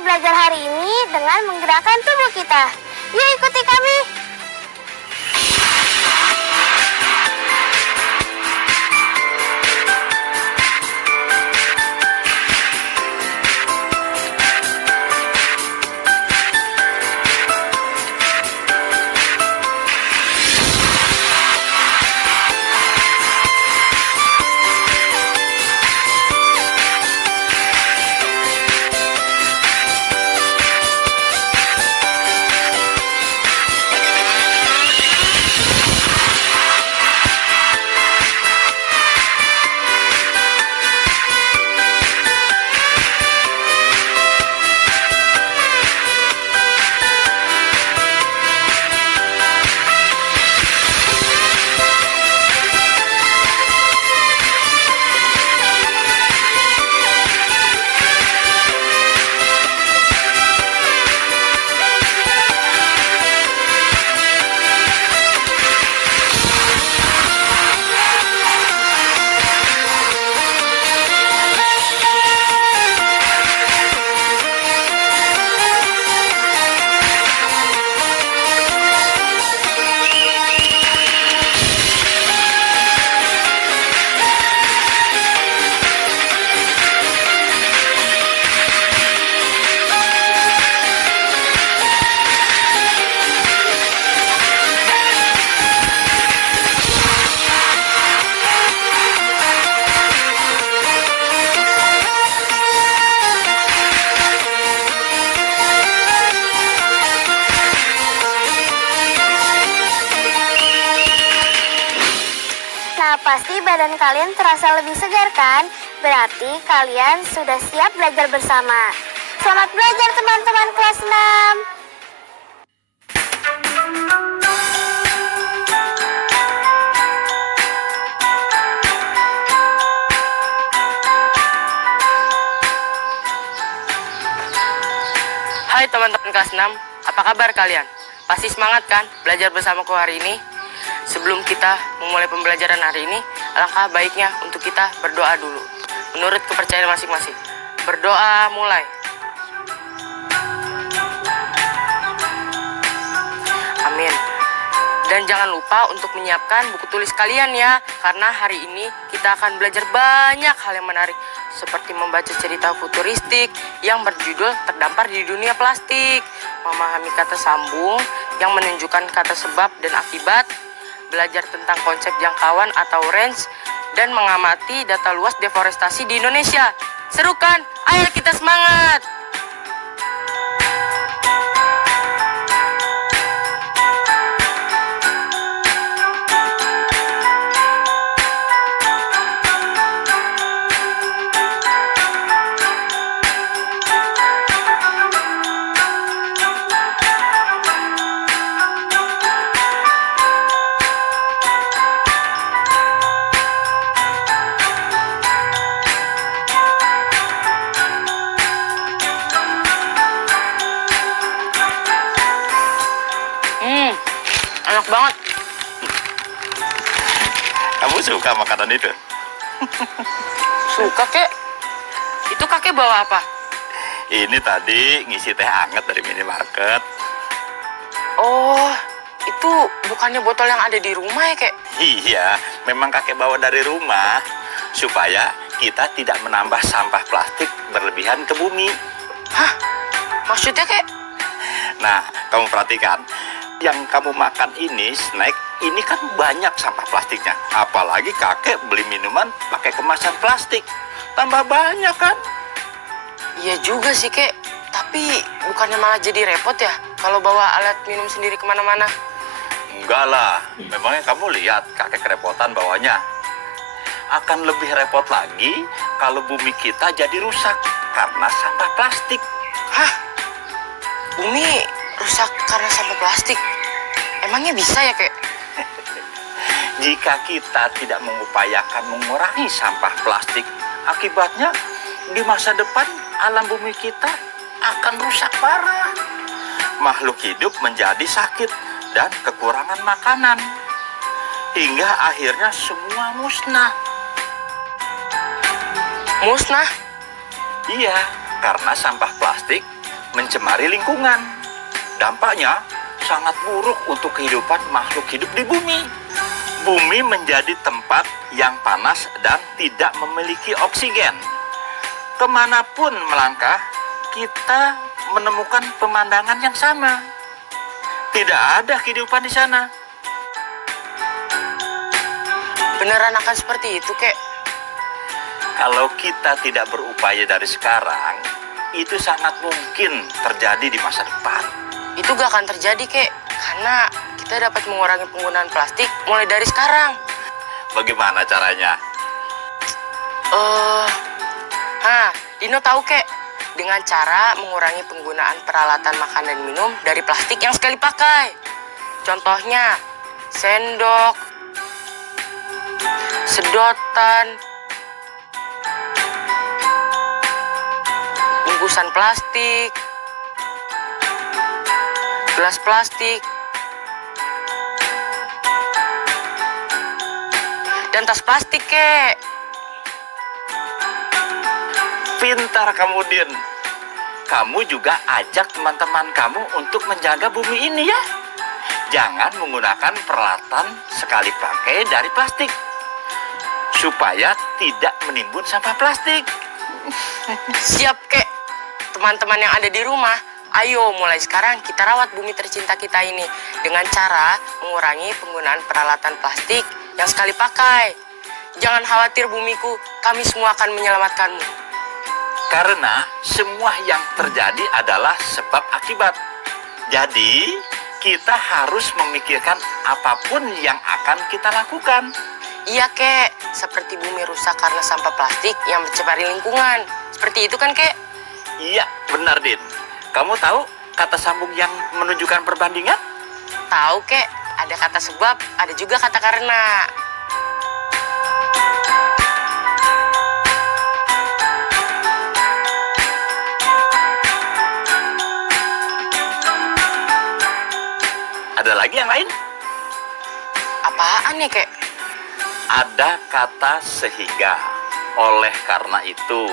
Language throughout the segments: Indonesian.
Belajar hari ini dengan menggerakkan tubuh kita. Yuk ikuti kami. Nah, pasti badan kalian terasa lebih segar kan? Berarti kalian sudah siap belajar bersama. Selamat belajar teman-teman kelas 6. Hai teman-teman kelas 6, apa kabar kalian? Pasti semangat kan belajar bersamaku hari ini? Sebelum kita memulai pembelajaran hari ini, alangkah baiknya untuk kita berdoa dulu. Menurut kepercayaan masing-masing. Berdoa mulai. Amin. Dan jangan lupa untuk menyiapkan buku tulis kalian ya. Karena hari ini kita akan belajar banyak hal yang menarik. Seperti membaca cerita futuristik yang berjudul Terdampar di Dunia Plastik. Memahami kata sambung yang menunjukkan kata sebab dan akibat. Belajar tentang konsep jangkauan atau range, dan mengamati data luas deforestasi di Indonesia. Seru kan? Ayo kita semangat! Enak banget. Kamu suka makanan itu? Suka, Kek. Itu kakek bawa apa? Ini tadi ngisi teh hangat dari minimarket. Oh, itu bukannya botol yang ada di rumah ya, Kek? Iya, memang kakek bawa dari rumah supaya kita tidak menambah sampah plastik berlebihan ke bumi. Hah? Maksudnya, Kek? Nah, kamu perhatikan. Yang kamu makan ini snack ini kan banyak sampah plastiknya. Apalagi kakek beli minuman pakai kemasan plastik. Tambah banyak kan? Iya juga sih, Kek. Tapi bukannya malah jadi repot ya kalau bawa alat minum sendiri kemana-mana? Enggak lah, memangnya kamu lihat kakek kerepotan bawanya. Akan lebih repot lagi kalau bumi kita jadi rusak karena sampah plastik. Hah? Bumi rusak karena sampah plastik? Emangnya bisa ya, Kek? Jika kita tidak mengupayakan mengurangi sampah plastik, akibatnya di masa depan alam bumi kita akan rusak parah. Makhluk hidup menjadi sakit dan kekurangan makanan. Hingga akhirnya semua musnah. Musnah? Iya, karena sampah plastik mencemari lingkungan. Dampaknya sangat buruk untuk kehidupan makhluk hidup di bumi. Bumi menjadi tempat yang panas dan tidak memiliki oksigen. Kemanapun melangkah, kita menemukan pemandangan yang sama. Tidak ada kehidupan di sana. Beneran akan seperti itu, Kek? Kalau kita tidak berupaya dari sekarang, itu sangat mungkin terjadi di masa depan. Itu gak akan terjadi, Kek. Karena kita dapat mengurangi penggunaan plastik mulai dari sekarang. Bagaimana caranya? Dino tahu, Kek. Dengan cara mengurangi penggunaan peralatan makan dan minum dari plastik yang sekali pakai. Contohnya, sendok, sedotan, bungkusan plastik, gelas plastik, dan tas plastik, Kek. Pintar kamu, Din. Kamu juga ajak teman-teman kamu untuk menjaga bumi ini ya. Jangan menggunakan peralatan sekali pakai dari plastik. Supaya tidak menimbun sampah plastik. Siap, Kek. Teman-teman yang ada di rumah, ayo mulai sekarang kita rawat bumi tercinta kita ini dengan cara mengurangi penggunaan peralatan plastik yang sekali pakai. Jangan khawatir bumiku, kami semua akan menyelamatkanmu. Karena semua yang terjadi adalah sebab akibat. Jadi, kita harus memikirkan apapun yang akan kita lakukan. Iya, Kek. Seperti bumi rusak karena sampah plastik yang mencemari lingkungan. Seperti itu kan, Kek? Iya, benar, Din. Kamu tahu kata sambung yang menunjukkan perbandingan? Tahu, Kek. Ada kata sebab, ada juga kata karena. Ada lagi yang lain? Apaan ya, Kek? Ada kata sehingga, oleh karena itu,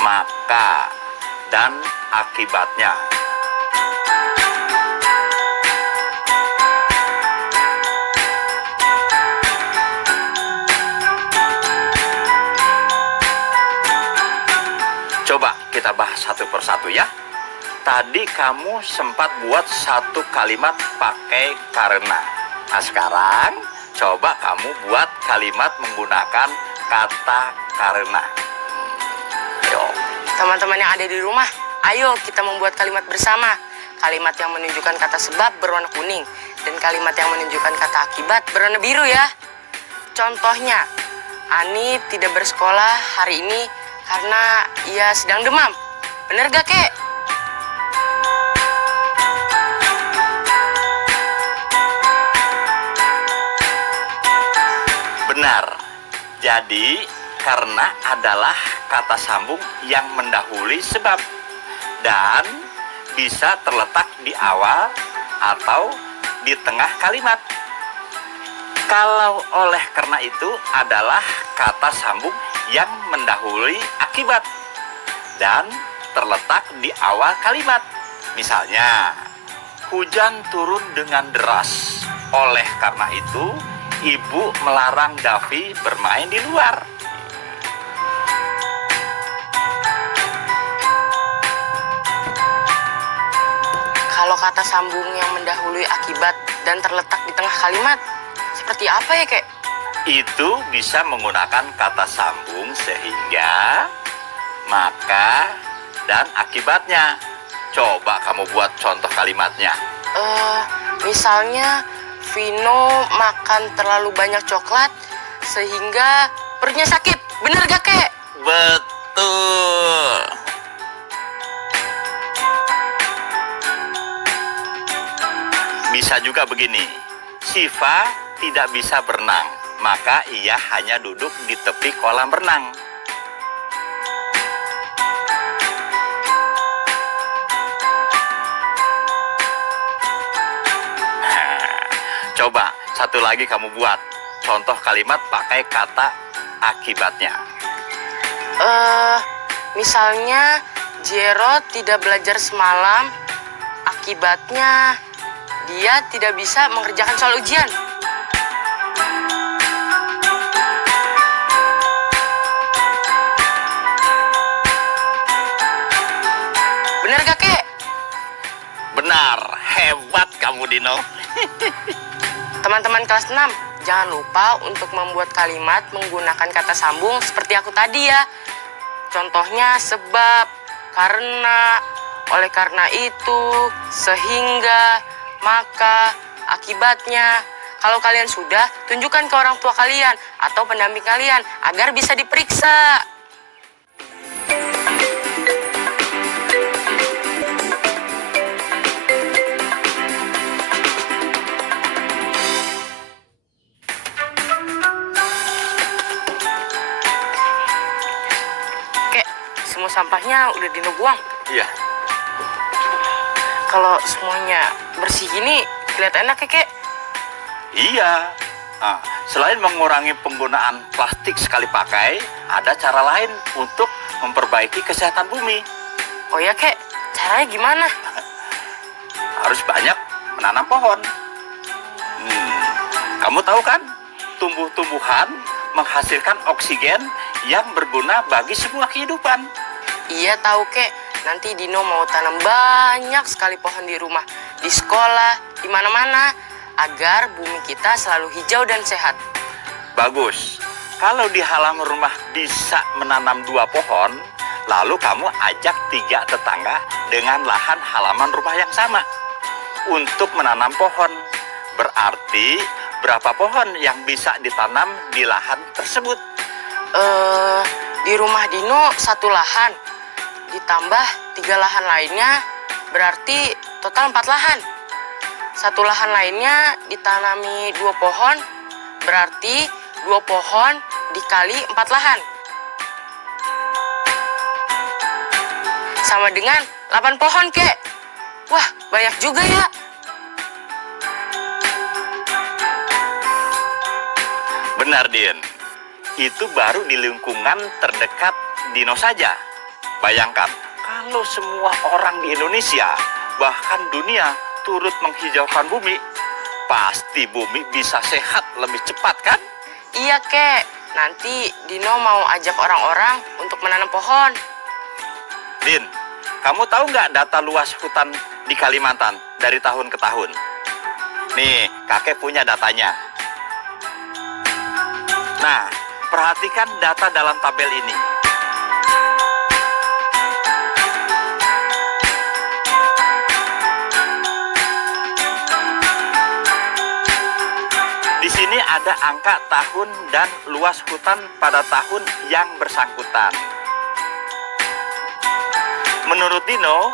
maka, dan akibatnya. Coba kita bahas satu persatu ya. Tadi kamu sempat buat satu kalimat pakai karena. Nah sekarang coba kamu buat kalimat menggunakan kata karena. Ayo. Teman-teman yang ada di rumah, ayo kita membuat kalimat bersama. Kalimat yang menunjukkan kata sebab berwarna kuning dan kalimat yang menunjukkan kata akibat berwarna biru ya. Contohnya, Ani tidak bersekolah hari ini karena ia sedang demam. Bener gak, Kek? Benar. Jadi, karena adalah kata sambung yang mendahului sebab dan bisa terletak di awal atau di tengah kalimat. Kalau oleh karena itu adalah kata sambung yang mendahului akibat dan terletak di awal kalimat. Misalnya, hujan turun dengan deras. Oleh karena itu, ibu melarang Davi bermain di luar. Kalau kata sambung yang mendahului akibat dan terletak di tengah kalimat. Seperti apa ya, Kek? Itu bisa menggunakan kata sambung sehingga, maka, dan akibatnya. Coba kamu buat contoh kalimatnya. Misalnya Vino makan terlalu banyak coklat sehingga perutnya sakit. Bener gak, Kek? Betul. Bisa juga begini. Siva tidak bisa berenang, maka ia hanya duduk di tepi kolam renang. Coba satu lagi kamu buat contoh kalimat pakai kata akibatnya. Misalnya Jero tidak belajar semalam, akibatnya dia tidak bisa mengerjakan soal ujian. Benar gak, Kek? Benar, hebat kamu Dino. Teman-teman kelas 6, jangan lupa untuk membuat kalimat menggunakan kata sambung seperti aku tadi ya. Contohnya sebab, karena, oleh karena itu, sehingga, maka, akibatnya. Kalau kalian sudah, tunjukkan ke orang tua kalian atau pendamping kalian agar bisa diperiksa. Semua sampahnya udah Dino buang. Iya. Kalau semuanya bersih gini, kelihatan enak ya, Kek? Iya. Nah, selain mengurangi penggunaan plastik sekali pakai, ada cara lain untuk memperbaiki kesehatan bumi. Oh ya, Kek? Caranya gimana? Harus banyak menanam pohon. Kamu tahu kan, tumbuh-tumbuhan menghasilkan oksigen yang berguna bagi semua kehidupan. Iya tahu, Kek. Nanti Dino mau tanam banyak sekali pohon di rumah, di sekolah, di mana-mana, agar bumi kita selalu hijau dan sehat. Bagus. Kalau di halaman rumah bisa menanam 2 pohon, lalu kamu ajak 3 tetangga dengan lahan halaman rumah yang sama untuk menanam pohon. Berarti berapa pohon yang bisa ditanam di lahan tersebut? Di rumah Dino 1 lahan, ditambah 3 lahan lainnya, berarti total 4 lahan. 1 lahan lainnya ditanami 2 pohon, berarti 2 pohon dikali 4 lahan. Sama dengan 8 pohon, Kek. Wah, banyak juga ya. Benar, Din. Itu baru di lingkungan terdekat Dino saja. Bayangkan, kalau semua orang di Indonesia, bahkan dunia, turut menghijaukan bumi, pasti bumi bisa sehat lebih cepat, kan? Iya, Kek. Nanti Dino mau ajak orang-orang untuk menanam pohon. Din, kamu tahu nggak data luas hutan di Kalimantan dari tahun ke tahun? Nih, kakek punya datanya. Nah, perhatikan data dalam tabel ini. Di sini ada angka tahun dan luas hutan pada tahun yang bersangkutan. Menurut Dino,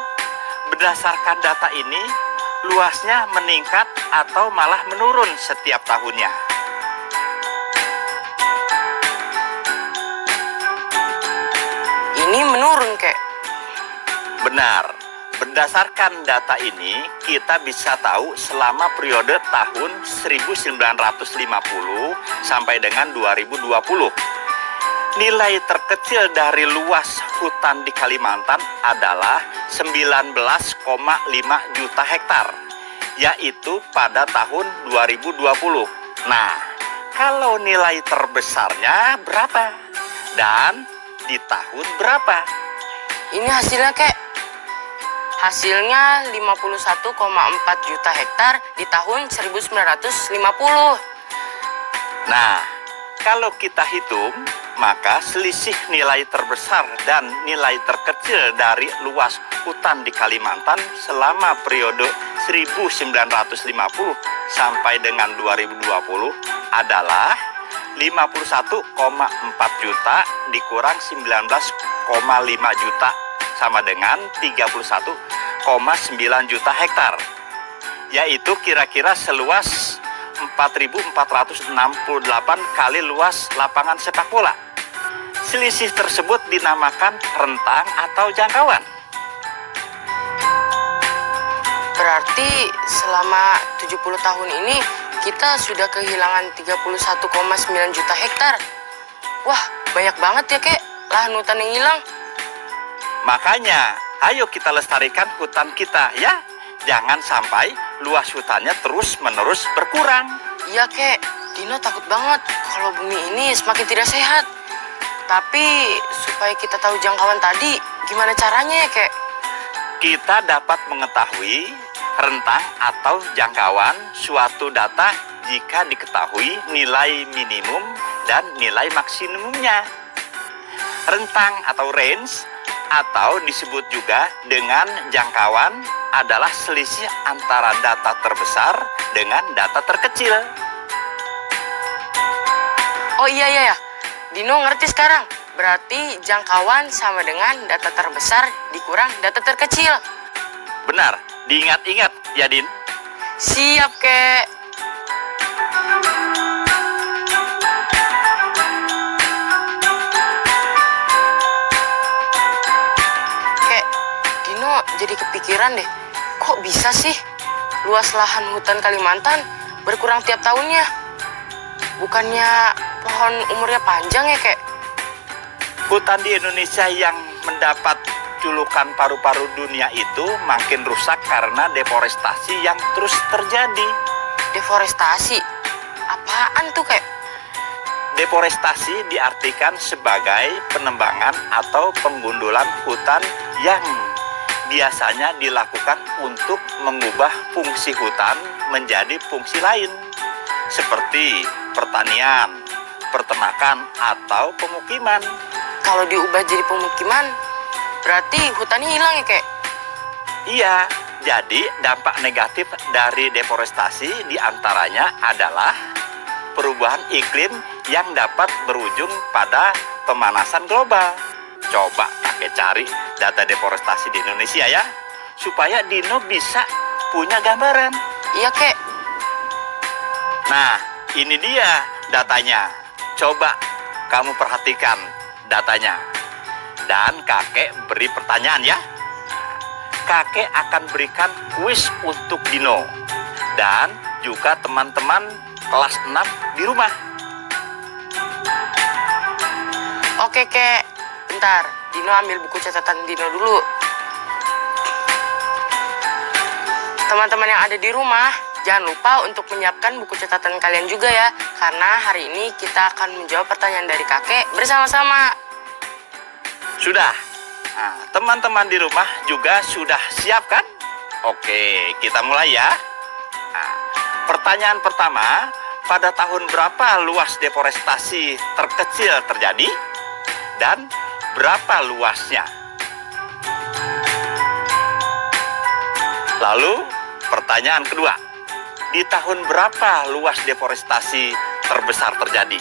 berdasarkan data ini, luasnya meningkat atau malah menurun setiap tahunnya. Ini menurun, Kek. Benar. Berdasarkan data ini, kita bisa tahu selama periode tahun 1950 sampai dengan 2020. Nilai terkecil dari luas hutan di Kalimantan adalah 19,5 juta hektar, yaitu pada tahun 2020. Nah, kalau nilai terbesarnya berapa? Dan di tahun berapa? Ini hasilnya, Kek. Hasilnya 51,4 juta hektar di tahun 1950. Nah, kalau kita hitung, maka selisih nilai terbesar dan nilai terkecil dari luas hutan di Kalimantan selama periode 1950 sampai dengan 2020 adalah 51,4 juta dikurang 19,5 juta sama dengan 31,9 juta hektar, yaitu kira-kira seluas 4.468 kali luas lapangan sepak bola. Selisih tersebut dinamakan rentang atau jangkauan. Berarti selama 70 tahun ini kita sudah kehilangan 31,9 juta hektar. Wah, banyak banget ya, Kek, lahan hutan yang hilang. Makanya, ayo kita lestarikan hutan kita ya. Jangan sampai luas hutannya terus-menerus berkurang. Iya, Kek. Dino takut banget kalau bumi ini semakin tidak sehat. Tapi supaya kita tahu jangkauan tadi, gimana caranya ya, Kek? Kita dapat mengetahui rentang atau jangkauan suatu data jika diketahui nilai minimum dan nilai maksimumnya. Rentang atau range atau disebut juga dengan jangkauan adalah selisih antara data terbesar dengan data terkecil. Oh iya. Dino ngerti sekarang. Berarti jangkauan sama dengan data terbesar dikurang data terkecil. Benar, diingat-ingat ya, Din. Siap, Kek. Kek, Dino jadi kepikiran deh. Kok bisa sih luas lahan hutan Kalimantan berkurang tiap tahunnya? Bukannya pohon umurnya panjang ya, Kek? Hutan di Indonesia yang mendapat julukan paru-paru dunia itu makin rusak karena deforestasi yang terus terjadi. Deforestasi? Apaan tuh, Kek? Deforestasi diartikan sebagai penembangan atau penggundulan hutan yang biasanya dilakukan untuk mengubah fungsi hutan menjadi fungsi lain, seperti pertanian, peternakan, atau pemukiman. Kalau diubah jadi pemukiman, berarti hutannya hilang ya, Kek? Iya, jadi dampak negatif dari deforestasi diantaranya adalah perubahan iklim yang dapat berujung pada pemanasan global. Coba pakai cari data deforestasi di Indonesia ya, supaya Dino bisa punya gambaran. Iya, Kek. Nah, ini dia datanya. Coba kamu perhatikan datanya. Dan kakek beri pertanyaan ya. Kakek akan berikan kuis untuk Dino dan juga teman-teman kelas 6 di rumah. Oke, Kek. Bentar, Dino ambil buku catatan Dino dulu. Teman-teman yang ada di rumah, jangan lupa untuk menyiapkan buku catatan kalian juga ya. Karena hari ini kita akan menjawab pertanyaan dari kakek bersama-sama. Sudah. Nah, teman-teman di rumah juga sudah siap kan? Oke, kita mulai ya. Nah, pertanyaan pertama, pada tahun berapa luas deforestasi terkecil terjadi? Dan berapa luasnya? Lalu, pertanyaan kedua, di tahun berapa luas deforestasi terbesar terjadi?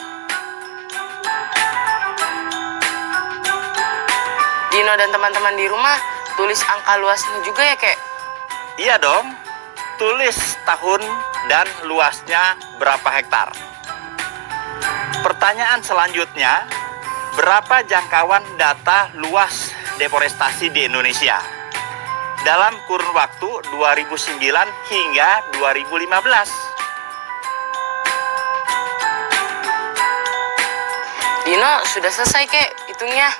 Dino dan teman-teman di rumah tulis angka luasnya juga ya, Kek? Iya dong, tulis tahun dan luasnya berapa hektar. Pertanyaan selanjutnya, berapa jangkauan data luas deforestasi di Indonesia dalam kurun waktu 2009 hingga 2015? Dino sudah selesai, Kek, hitungnya.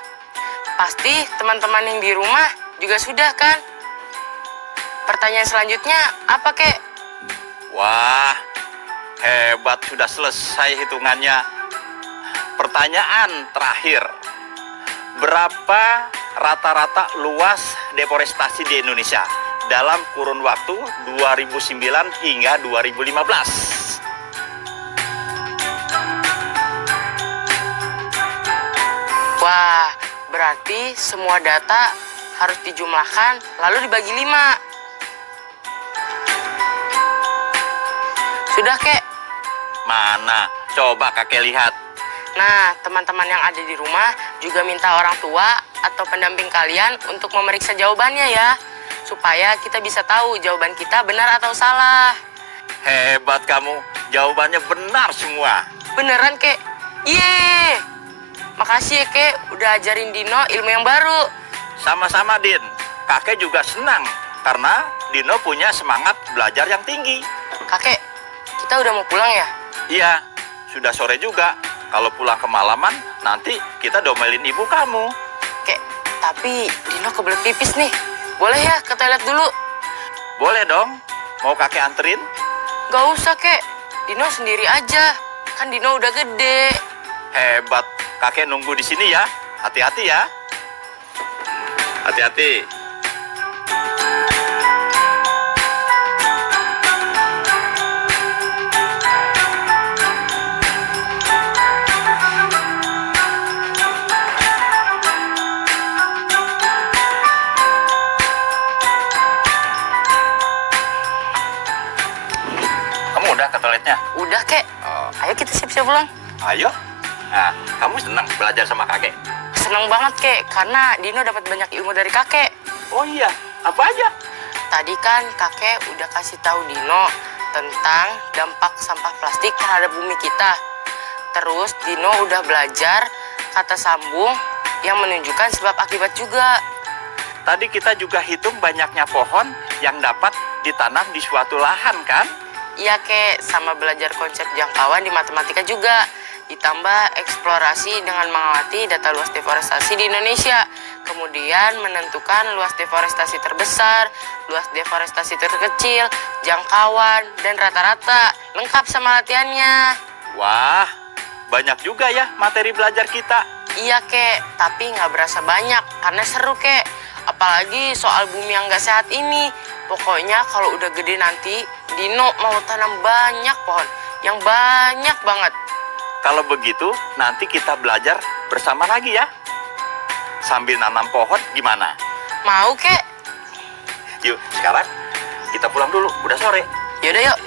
Pasti teman-teman yang di rumah juga sudah kan? Pertanyaan selanjutnya apa, Kek? Wah, hebat, sudah selesai hitungannya. Pertanyaan terakhir, berapa rata-rata luas deforestasi di Indonesia dalam kurun waktu 2009 hingga 2015. Wah, berarti semua data harus dijumlahkan lalu dibagi 5. Sudah, Kek. Mana? Coba kakek lihat. Nah, teman-teman yang ada di rumah juga minta orang tua atau pendamping kalian untuk memeriksa jawabannya ya. Supaya kita bisa tahu jawaban kita benar atau salah. Hebat kamu, jawabannya benar semua. Beneran, Kek? Yeay! Makasih ya, Kek, udah ajarin Dino ilmu yang baru. Sama-sama, Din. Kakek juga senang karena Dino punya semangat belajar yang tinggi. Kakek, kita udah mau pulang ya? Iya, sudah sore juga. Kalau pulang kemalaman, nanti kita domelin ibu kamu. Kek, tapi Dino kebelet pipis nih. Boleh ya ke toilet dulu? Boleh dong. Mau kakek anterin? Gak usah, Kek. Dino sendiri aja. Kan Dino udah gede. Hebat. Kakek nunggu di sini ya. Hati-hati ya. Hati-hati. Kamu udah ke toiletnya? Udah, Kek. Oh, Ayo kita siap-siap pulang. ayo. Nah, kamu senang belajar sama kakek? Seneng banget, Kek. Karena Dino dapat banyak ilmu dari kakek. Oh iya, apa aja? Tadi kan kakek udah kasih tahu Dino tentang dampak sampah plastik terhadap bumi kita. Terus Dino udah belajar kata sambung yang menunjukkan sebab akibat juga. Tadi kita juga hitung banyaknya pohon yang dapat ditanam di suatu lahan, kan? Iya, Kek, sama belajar konsep jangkauan di matematika juga. Ditambah eksplorasi dengan mengamati data luas deforestasi di Indonesia. Kemudian menentukan luas deforestasi terbesar, luas deforestasi terkecil, jangkauan, dan rata-rata. Lengkap sama latihannya. Wah, banyak juga ya materi belajar kita. Iya, Kek, tapi nggak berasa banyak karena seru, Kek. Apalagi soal bumi yang nggak sehat ini. Pokoknya kalau udah gede nanti, Dino mau tanam banyak pohon. Yang banyak banget. Kalau begitu, nanti kita belajar bersama lagi ya. Sambil nanam pohon gimana? Mau, Kek? Yuk, sekarang kita pulang dulu. Udah sore. Yaudah, yuk.